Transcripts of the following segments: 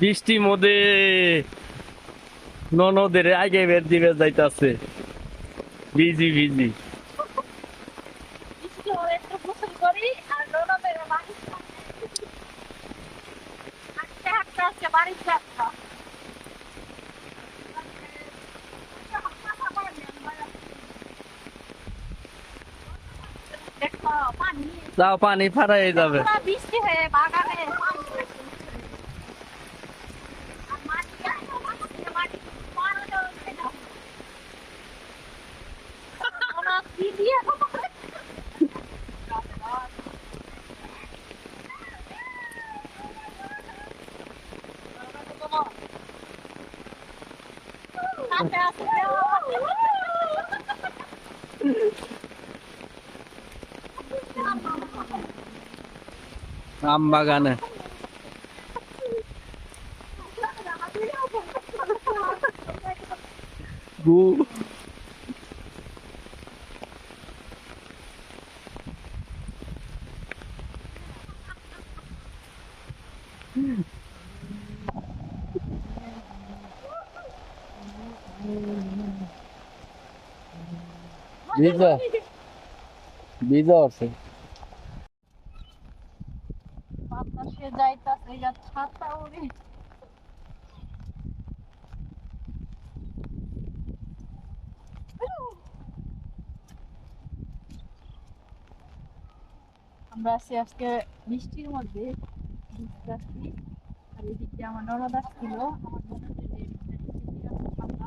বৃষ্টির মধ্যে ননদের আগে বের দিবে যাইতাছে। বিজি বিজি বৃষ্টি যাও পানি ফারাই যাবে। বৃষ্টি হয়ে বাগানে হাতে আছে আম বাগানে গু ভিজা ভিজা আছে আমরা আছি আজকে বৃষ্টির মধ্যে আসছি আর এদিকে আমার ননদ আসছিল আমার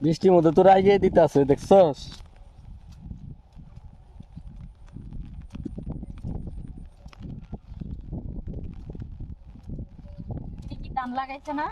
বৃষ্টির মধ্যে তোর আগে দিতে আছে দেখছস? টান লাগাইছে না?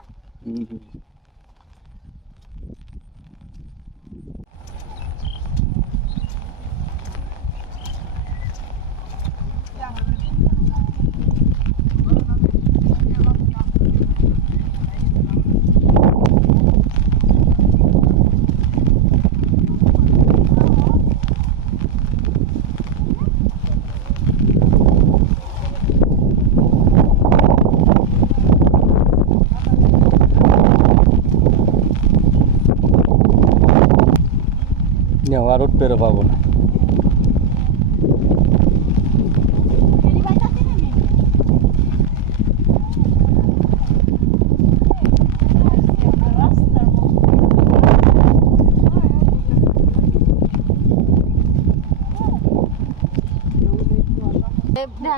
নেওয়ার উঠবে রে পাবো না।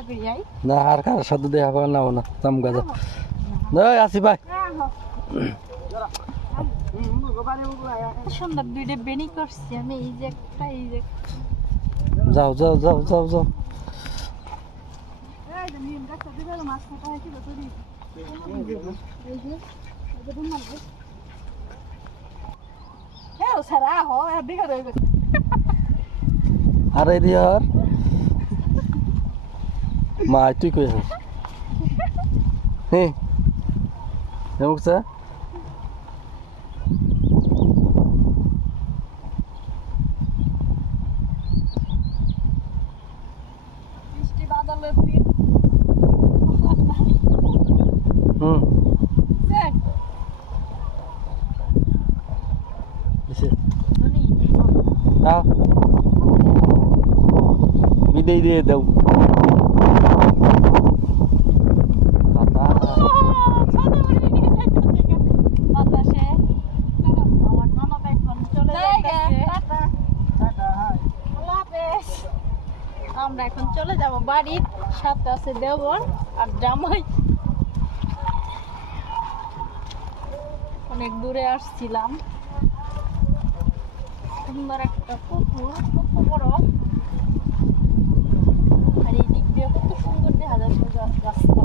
করি আর কার সাথে দেখা নাও না গাজা না আসি ভাই দুইটা বেনি করছি আমি এই যে একটা এই যে যাও যাও যাও যাও যাও। হ্যাঁ আর এই দিয়ে আর মা তুই কই আছিস? হ্যাঁ এমুকসা Hum. Certo. Tá? Esse. Me dei dedão. আমরা এখন চলে যাব বাড়ির, সাথে আছে দেবর আর জামাই। অনেক দূরে আসছিলাম। সুন্দর একটা পুকুর কত বড়। আর এই দিক দিয়ে কত সুন্দর দেখা যাচ্ছে গাছটা